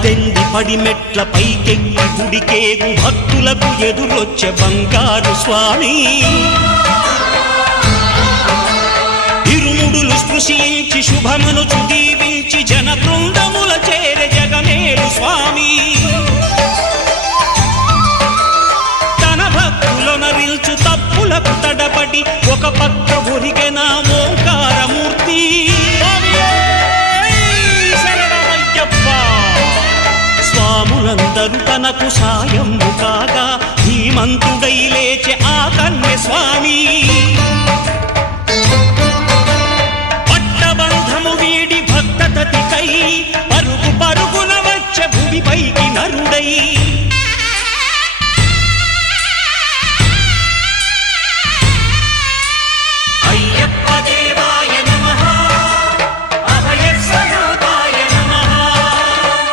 18 పడిమెట్ల పైకెక్కి గుడికేగు భక్తులకు ఎదురొచ్చే బంగారు స్వామి ఇరుముడులు స్పృశించి శుభమనుచు దీవించి జన బృందముల చేరే జగమేలు స్వామి తన భక్తులొనరిల్చు తప్పులకు తడబడి ఒక పక్క ఒరిగెన ఓంకారమూర్తి స్వాములందరూ తనకు సాయము కాగా ధీమంతుడై లేచే ఆ కన్య స్వామి పట్టబంధము వీడి భక్తతతికై